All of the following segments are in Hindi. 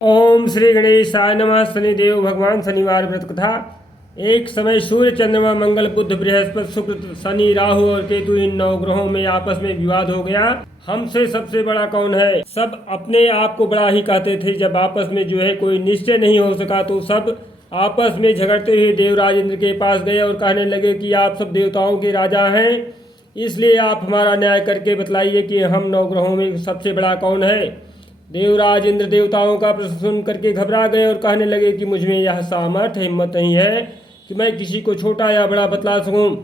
ओम श्री गणेशाय नमः। शनिदेव भगवान शनिवार व्रत कथा। एक समय सूर्य, चंद्रमा, मंगल, बुध, बृहस्पति, शुक्र, शनि, राहु और केतु इन 9 ग्रहों में आपस में विवाद हो गया। हमसे सबसे बड़ा कौन है। सब अपने आप को बड़ा ही कहते थे। जब आपस में कोई निश्चय नहीं हो सका तो सब आपस में झगड़ते हुए देवराज इंद्र के पास गए और कहने लगे कि आप सब देवताओं के राजा हैं, इसलिए आप हमारा न्याय करके बतलाइए कि हम 9 ग्रहों में सबसे बड़ा कौन है। देवराज इंद्र देवताओं का प्रश्न सुन करके घबरा गए और कहने लगे कि मुझ में यह सामर्थ्य हिम्मत नहीं है कि मैं किसी को छोटा या बड़ा बतला सकूं।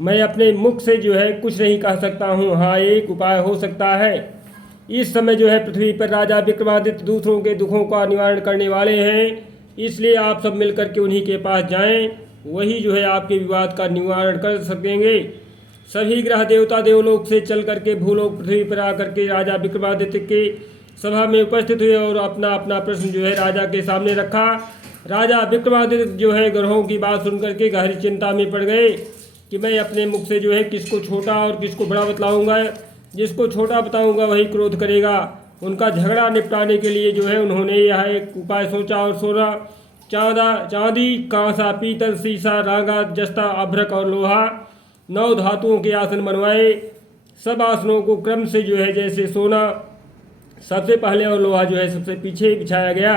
मैं अपने मुख से कुछ नहीं कह सकता हूं। हाँ, एक उपाय हो सकता है। इस समय पृथ्वी पर राजा विक्रमादित्य दूसरों के दुखों का निवारण करने वाले हैं, इसलिए आप सब मिलकर के उन्हीं के पास जाएं। वही आपके विवाद का निवारण कर सकेंगे। सभी ग्रह देवता देवलोक से चल करके भूलोक पृथ्वी पर आकर के राजा विक्रमादित्य के सभा में उपस्थित हुए और अपना अपना प्रश्न राजा के सामने रखा। राजा विक्रमादित्य ग्रहों की बात सुन करके गहरी चिंता में पड़ गए कि मैं अपने मुख से किसको छोटा और किसको बड़ा बतलाऊंगा। जिसको छोटा बताऊंगा वही क्रोध करेगा। उनका झगड़ा निपटाने के लिए उन्होंने यह एक उपाय सोचा और सोना, चांदी, कांसा, पीतल, शीशा, रागा, जस्ता, अभ्रक और लोहा 9 धातुओं के आसन बनवाए। सब आसनों को क्रम से जैसे सोना सबसे पहले और लोहा सबसे पीछे बिछाया गया।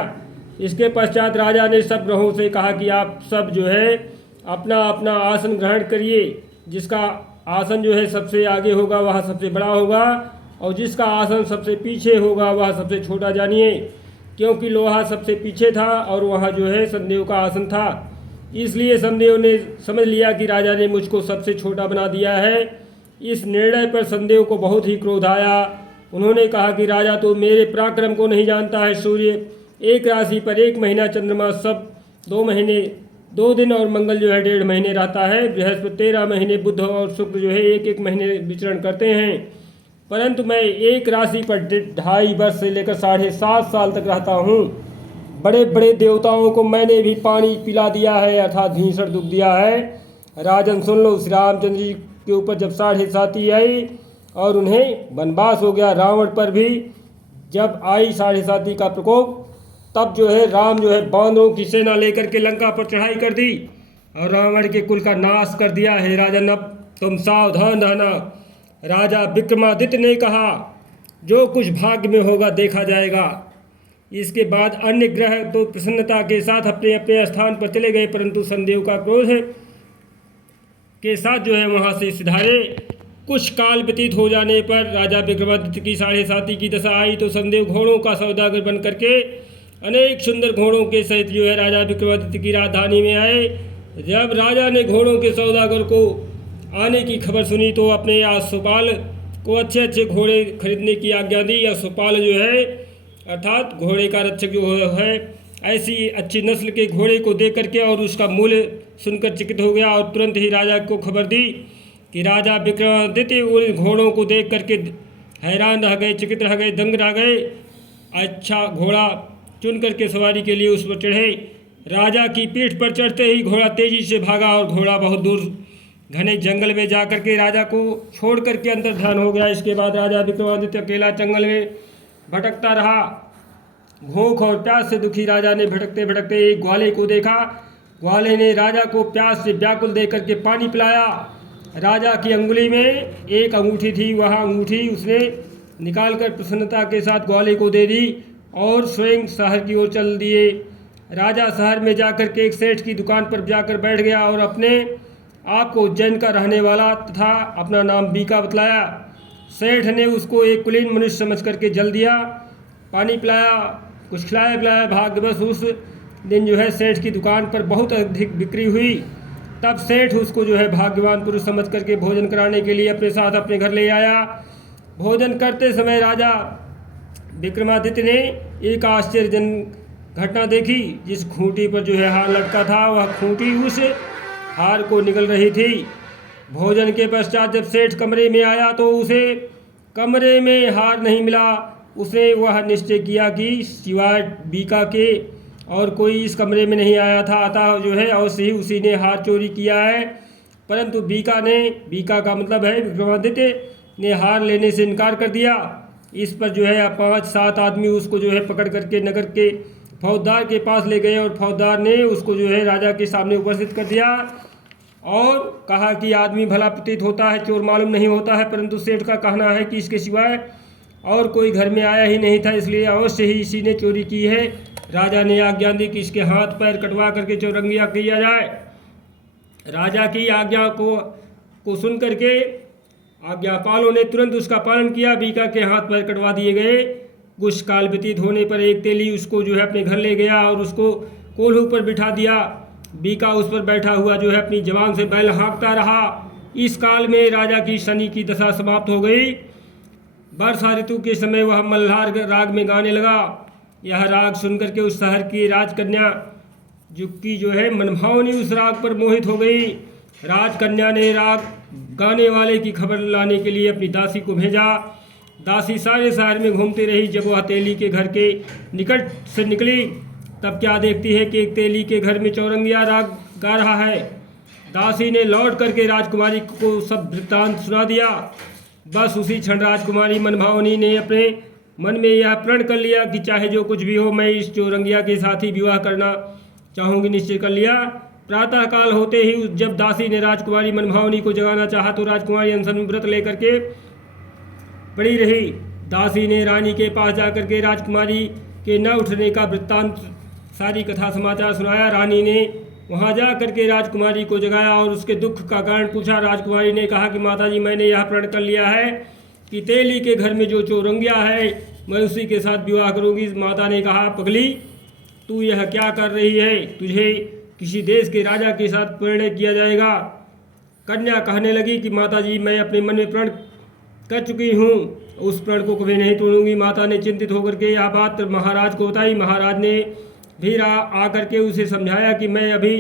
इसके पश्चात राजा ने सब ग्रहों से कहा कि आप सब अपना अपना आसन ग्रहण करिए। जिसका आसन सबसे आगे होगा वह सबसे बड़ा होगा और जिसका आसन सबसे पीछे होगा वह सबसे छोटा जानिए। क्योंकि लोहा सबसे पीछे था और वह संदेव का आसन था, इसलिए संदेव ने समझ लिया कि राजा ने मुझको सबसे छोटा बना दिया है। इस निर्णय पर संदेव को बहुत ही क्रोध आया। उन्होंने कहा कि राजा तो मेरे पराक्रम को नहीं जानता है। सूर्य एक राशि पर 1 महीना, चंद्रमा सब 2 महीने 2 दिन और मंगल 1.5 महीने रहता है। बृहस्पति 13 महीने, बुध और शुक्र 1-1 महीने विचरण करते हैं। परंतु मैं एक राशि पर 2.5 वर्ष से लेकर 7.5 साल तक रहता हूँ। बड़े बड़े देवताओं को मैंने भी पानी पिला दिया है, अर्थात भीषण दुख दिया है। राजन सुन लो, श्री रामचंद्र जी के ऊपर जब 7.5 आई और उन्हें वनवास हो गया, रावण पर भी जब आई 7.5 का प्रकोप, तब राम बानरों की सेना लेकर के लंका पर चढ़ाई कर दी और रावण के कुल का नाश कर दिया है। राजन, अब तुम सावधान रहना। राजा विक्रमादित्य ने कहा, जो कुछ भाग्य में होगा देखा जाएगा। इसके बाद अन्य ग्रह तो प्रसन्नता के साथ अपने अपने स्थान पर चले गए, परंतु संदेव का क्रोध के साथ वहाँ से सिधारे। कुछ काल व्यतीत हो जाने पर राजा विक्रमादित्य की 7.5 की दशा आई तो संदेव घोड़ों का सौदागर बन करके अनेक सुंदर घोड़ों के सहित राजा विक्रमादित्य की राजधानी में आए। जब राजा ने घोड़ों के सौदागर को आने की खबर सुनी तो अपने अश्वपाल को अच्छे अच्छे घोड़े खरीदने की आज्ञा दी। अश्वपाल अर्थात घोड़े का रक्षक है, ऐसी अच्छी नस्ल के घोड़े को देख करके और उसका मूल्य सुनकर चकित हो गया और तुरंत ही राजा को खबर दी कि राजा विक्रमादित्य उन घोड़ों को देख करके हैरान रह गए, चकित रह गए, दंग रह गए। अच्छा घोड़ा चुन करके सवारी के लिए उस पर चढ़े। राजा की पीठ पर चढ़ते ही घोड़ा तेजी से भागा और घोड़ा बहुत दूर घने जंगल में जा करके राजा को छोड़ करके अंतर्धान हो गया। इसके बाद राजा विक्रमादित्य अकेला जंगल में भटकता रहा। भूख और प्यास से दुखी राजा ने भटकते भटकते एक ग्वाले को देखा। ग्वाले ने राजा को प्यास से व्याकुल देख करके पानी पिलाया। राजा की अंगुली में एक अंगूठी थी, वह अंगूठी उसने निकालकर प्रसन्नता के साथ ग्वाले को दे दी और स्वयं शहर की ओर चल दिए। राजा शहर में जाकर के एक सेठ की दुकान पर जाकर बैठ गया और अपने आप को उज्जैन का रहने वाला तथा अपना नाम बीका बतलाया। सेठ ने उसको एक कुलीन मनुष्य समझ करके जल दिया, पानी पिलाया, कुछ खिलाया पिलाया। भाग्यवश उस दिन सेठ की दुकान पर बहुत अधिक बिक्री हुई। तब सेठ उसको भाग्यवान पुरुष समझ करके भोजन कराने के लिए अपने साथ अपने घर ले आया। भोजन करते समय राजा विक्रमादित्य ने एक आश्चर्यजनक घटना देखी। जिस खूंटी पर हार लटका था वह खूंटी उस हार को निगल रही थी। भोजन के पश्चात जब सेठ कमरे में आया तो उसे कमरे में हार नहीं मिला। उसने वह निश्चय किया कि सिवाय बीका के और कोई इस कमरे में नहीं आया था, अतः अवश्य ही उसी ने हार चोरी किया है। परंतु बीका का मतलब है विक्रमादित्य ने हार लेने से इनकार कर दिया। इस पर 5-7 आदमी उसको पकड़ करके नगर के फौजदार के पास ले गए और फौजदार ने उसको जो है राजा के सामने उपस्थित कर दिया और कहा कि आदमी भला प्रतीत होता है, चोर मालूम नहीं होता है, परंतु सेठ का कहना है कि इसके सिवाय और कोई घर में आया ही नहीं था, इसलिए अवश्य ही इसी ने चोरी की है। राजा ने आज्ञा दी कि इसके हाथ पैर कटवा करके चौरंगिया किया जाए। राजा की आज्ञा को सुन करके आज्ञापालों ने तुरंत उसका पालन किया। बीका के हाथ पैर कटवा दिए गए। कुछ काल व्यतीत होने पर एक तेली उसको जो है अपने घर ले गया और उसको कोल्हू पर बिठा दिया। बीका उस पर बैठा हुआ जो है अपनी जवान से बैल हाँकता रहा। इस काल में राजा की शनि की दशा समाप्त हो गई। वर्षा ऋतु के समय वह मल्हार राग में गाने लगा। यह राग सुनकर के उस शहर की राजकन्या जो है मनभावनी उस राग पर मोहित हो गई। राजकन्या ने राग गाने वाले की खबर लाने के लिए अपनी दासी को भेजा। दासी सारे शहर में घूमती रही। जब वह तेली के घर के निकट से निकली तब क्या देखती है कि एक तेली के घर में चौरंगिया राग गा रहा है। दासी ने लौट करके राजकुमारी को सब वृत्तांत सुना दिया। बस उसी क्षण राजकुमारी मनभावनी ने अपने मन में यह प्रण कर लिया कि चाहे जो कुछ भी हो, मैं इस चौरंगिया के साथ ही विवाह करना चाहूँगी। निश्चय कर लिया। प्रातः काल होते ही जब दासी ने राजकुमारी मनभावनी को जगाना चाहा तो राजकुमारी अनशन में व्रत लेकर के पड़ी रही। दासी ने रानी के पास जाकर के राजकुमारी के न उठने का वृत्तांत सारी कथा समाचार सुनाया। रानी ने वहां जा करके राजकुमारी को जगाया और उसके दुख का कारण पूछा। राजकुमारी ने कहा कि माताजी, मैंने यह प्रण कर लिया है कि तेली के घर में जो चौरंगिया है मैं उसी के साथ विवाह करूंगी। माता ने कहा, पगली, तू यह क्या कर रही है? तुझे किसी देश के राजा के साथ परिणय किया जाएगा। कन्या कहने लगी कि माताजी, मैं अपने मन में प्रण कर चुकी हूँ, उस प्रण को कभी नहीं तोड़ूंगी। माता ने चिंतित होकर के यह बात महाराज को बताई। महाराज ने भी आकर के उसे समझाया कि मैं अभी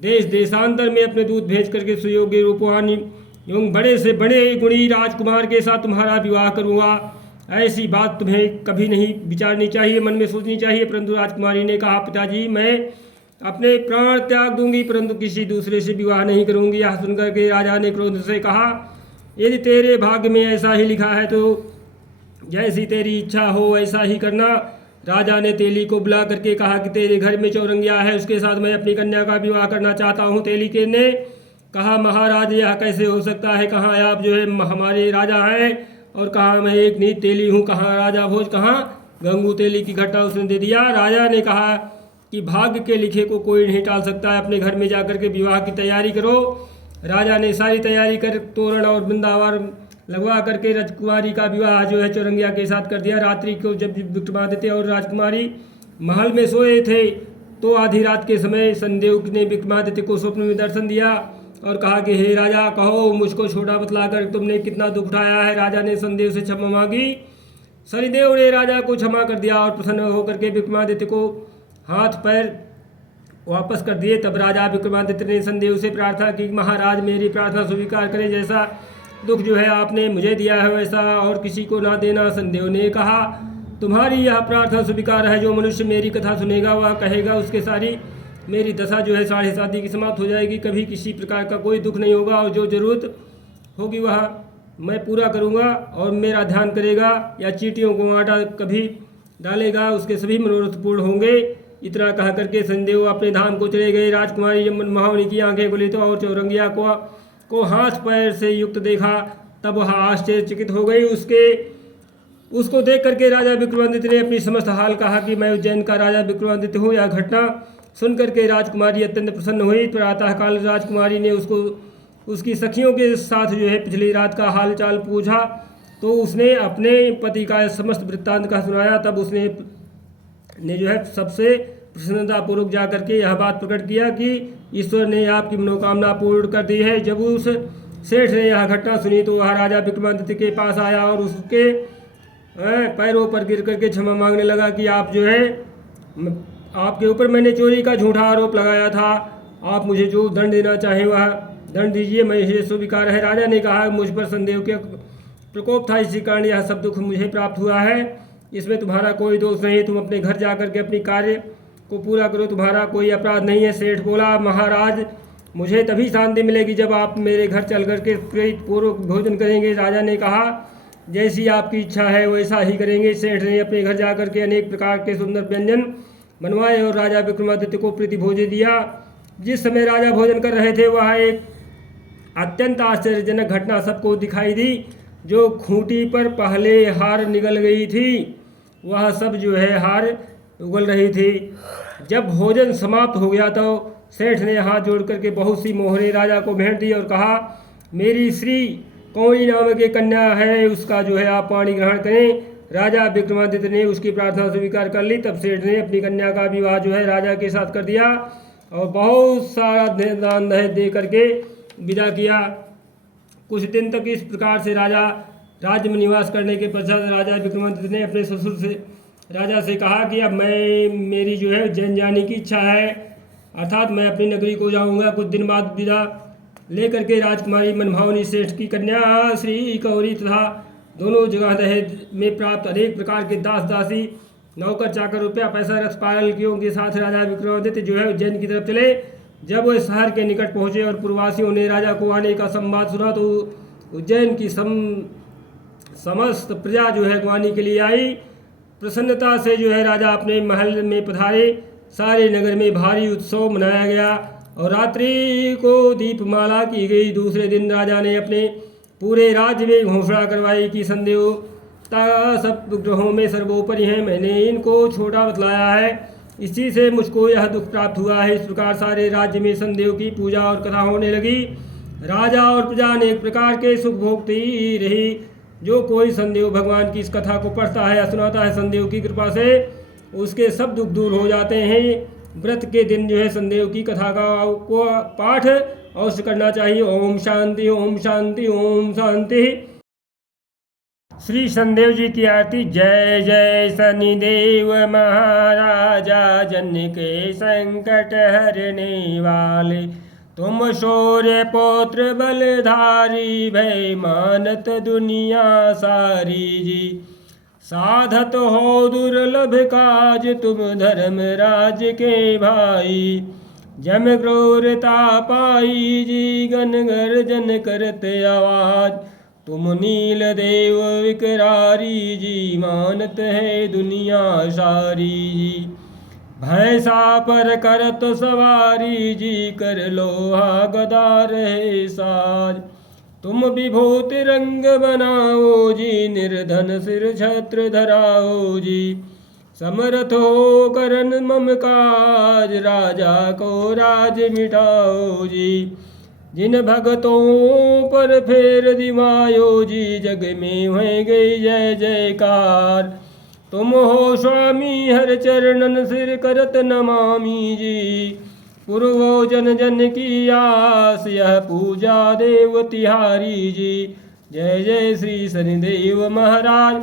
देश देशांतर में अपने दूत भेज करके सुयोग्य रूपवान एवं बड़े से बड़े गुणी राजकुमार के साथ तुम्हारा विवाह करूँगा। ऐसी बात तुम्हें कभी नहीं विचारनी चाहिए, मन में सोचनी चाहिए। परंतु राजकुमारी ने कहा, पिताजी, मैं अपने प्राण त्याग दूंगी परंतु किसी दूसरे से विवाह नहीं करूंगी। यह सुनकर के राजा ने क्रोध से कहा, यदि तेरे भाग्य में ऐसा ही लिखा है तो जैसी तेरी इच्छा हो ऐसा ही करना। राजा ने तेली को बुला करके कहा कि तेरे घर में चौरंगिया है, उसके साथ मैं अपनी कन्या का विवाह करना चाहता हूँ। तेली के ने कहा, महाराज, यह कैसे हो सकता है? कहाँ आप जो है हमारे राजा हैं और कहाँ मैं एक नीच तेली हूँ? कहाँ राजा भोज, कहाँ गंगू? तेली की घटा उसने दे दिया। राजा ने कहा कि भाग्य के लिखे को कोई नहीं टाल सकता है, अपने घर में जाकर के विवाह की तैयारी करो। राजा ने सारी तैयारी कर तोरण और वृंदावन लगवा करके राजकुमारी का विवाह जो है चौरंगिया के साथ कर दिया। रात्रि को जब विक्रमादित्य और राजकुमारी महल में सोए थे तो आधी रात के समय शनिदेव ने विक्रमादित्य को स्वप्न में दर्शन दिया और कहा कि हे राजा, कहो मुझको छोटा बतलाकर तुमने कितना दुख उठाया है। राजा ने शनिदेव से क्षमा मांगी। शनिदेव ने राजा को क्षमा कर दिया और प्रसन्न होकर के विक्रमादित्य को हाथ पैर वापस कर दिए। तब राजा विक्रमादित्य ने शनिदेव से प्रार्थना की, महाराज, मेरी प्रार्थना स्वीकार करें। जैसा दुख जो है आपने मुझे दिया है वैसा और किसी को ना देना। शनिदेव ने कहा, तुम्हारी यह प्रार्थना स्वीकार है। जो मनुष्य मेरी कथा सुनेगा वह कहेगा उसके सारी मेरी दशा जो है 7.5 की समाप्त हो जाएगी। कभी किसी प्रकार का कोई दुख नहीं होगा और जो जरूरत होगी वह मैं पूरा करूँगा और मेरा ध्यान करेगा या चींटियों को आटा कभी डालेगा, उसके सभी मनोरथ पूर्ण होंगे। इतना कह करके शनिदेव अपने धाम को चले गए। राजकुमारी जब मनभावनी की आंखें खुली तो और चौरंगिया को हाथ पैर से युक्त देखा तब वह आश्चर्यचकित हो गई। उसको देख करके राजा विक्रमादित्य ने अपनी समस्त हाल कहा कि मैं उज्जैन का राजा विक्रमादित्य हूँ। यह घटना सुन करके राजकुमारी अत्यंत प्रसन्न हुई। प्रातःकाल राजकुमारी ने उसकी सखियों के साथ जो है पिछली रात का हाल चाल पूछा तो उसने अपने पति का समस्त वृत्तांत का सुनाया। तब उसने जो है सबसे प्रसन्नतापूर्वक जा करके यह बात प्रकट किया कि ईश्वर ने आपकी मनोकामना पूर्ण कर दी है। जब उस सेठ ने यह घटना सुनी तो वह राजा विक्रमादित्य के पास आया और उसके पैरों पर गिर करके क्षमा मांगने लगा कि आप जो है आपके ऊपर मैंने चोरी का झूठा आरोप लगाया था, आप मुझे जो दंड देना चाहें वह दंड दीजिए, मैं इसे स्वीकार है। राजा ने कहा, मुझ पर संदेह के प्रकोप था, इसी कारण यह सब दुख मुझे प्राप्त हुआ है। इसमें तुम्हारा कोई दोष नहीं, तुम अपने घर जा करके अपनी कार्य को पूरा करो, तुम्हारा कोई अपराध नहीं है। सेठ बोला, महाराज, मुझे तभी शांति मिलेगी जब आप मेरे घर चल करके प्रीतिपूर्वक भोजन करेंगे। राजा ने कहा, जैसी आपकी इच्छा है वैसा ही करेंगे। सेठ ने अपने घर जा करके अनेक प्रकार के सुंदर व्यंजन बनवाए और राजा विक्रमादित्य को प्रीति भोजन दिया। जिस समय राजा भोजन कर रहे थे वह एक अत्यंत आश्चर्यजनक घटना सबको दिखाई दी। जो खूंटी पर पहले हार निगल गई थी वह सब जो है हार उगल रही थी। जब भोजन समाप्त हो गया तो सेठ ने हाथ जोड़ करके बहुत सी मोहरें राजा को भेंट दी और कहा, मेरी श्री कौड़ी नामक एक कन्या है, उसका जो है आप पाणी ग्रहण करें। राजा विक्रमादित्य ने उसकी प्रार्थना स्वीकार कर ली। तब सेठ ने अपनी कन्या का विवाह जो है राजा के साथ कर दिया और बहुत सारा दान दहेज दे करके विदा किया। कुछ दिन तक इस प्रकार से राजा राज्य में निवास करने के पश्चात राजा विक्रमादित्य ने अपने ससुर से राजा से कहा कि अब मेरी जो है उज्जैन जाने की इच्छा है, अर्थात मैं अपनी नगरी को जाऊंगा। कुछ दिन बाद विदा लेकर के राजकुमारी मनभावनी श्रेष्ठ की कन्या श्री कौरी तथा दोनों जगह दहेज में प्राप्त अनेक प्रकार के दास दासी नौकर चाकर रुपया पैसा रथ पालकियों के साथ राजा विक्रमादित्य जो है उज्जैन की तरफ चले। जब वह शहर के निकट पहुंचे और पूर्ववासियों ने राजा को आने का संवाद सुना तो उज्जैन की समस्त प्रजा जो है ग्वानी के लिए आई। प्रसन्नता से जो है राजा अपने महल में पधारे। सारे नगर में भारी उत्सव मनाया गया और रात्रि को दीपमाला की गई। दूसरे दिन राजा ने अपने पूरे राज्य में घोषणा करवाई कि संदेवता सब ग्रहों में सर्वोपरि हैं, मैंने इनको छोटा बतलाया है, इसी से मुझको यह दुख प्राप्त हुआ है। इस प्रकार सारे राज्य में संदेव की पूजा और कथा होने लगी। राजा और प्रजा अनेक प्रकार के सुख भोगती रही। जो कोई संदेव भगवान की इस कथा को पढ़ता है या सुनाता है, संदेव की कृपा से उसके सब दुख दूर हो जाते हैं। व्रत के दिन जो है संदेव की कथा को पाठ अवश्य करना चाहिए। ओम शांति ओम शांति ओम शांति। श्री शनिदेव जी की आरती। जय जय शनिदेव महाराजा, जन के संकट हरने वाले, तुम सूर्य पुत्र बलधारी, भय मानत दुनिया सारी जी। साधत हो दुर्लभ काज, तुम धर्मराज के भाई, जम क्रूरता पाई जी, गण गर्जन करते आवाज, तुम नील देव विकरारी जी, मानत है दुनिया सारी जी। भैंसा पर करत सवारी जी, कर लोहा गदा रहे साज, तुम विभूति रंग बनाओ जी, निर्धन सिर छत्र धराओ जी। समर्थ हो करन मम काज, राजा को राज मिटाओ जी। जिन भगतों पर फेर दिवायो जी, जग में हो गई जय जयकार, तुम हो स्वामी हर चरणन सिर करत नमामि जी। पूर्वो जन जन की आस, यह पूजा देव तिहारी जी। जय जय श्री शनिदेव महाराज,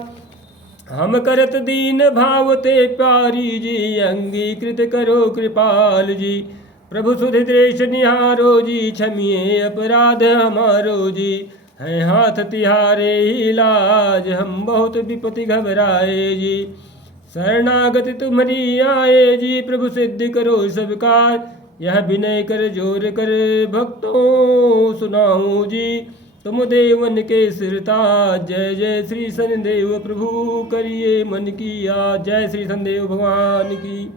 हम करत दीन भाव ते प्यारी जी, अंगीकृत करो कृपाल जी। प्रभु सुध देश निहारो जी, क्षमिए अपराध हमारो जी। है हाथ तिहारे ही लाज, हम बहुत विपत्ति घबराए जी। शरणागति तुम्हारी आए जी, प्रभु सिद्ध करो सब काज, यह विनय कर जोर कर भक्तों सुनाऊं जी। तुम देवन के सिरताज, जय जय श्री शनिदेव प्रभु, करिए मन की आज। जय श्री शनिदेव भगवान की।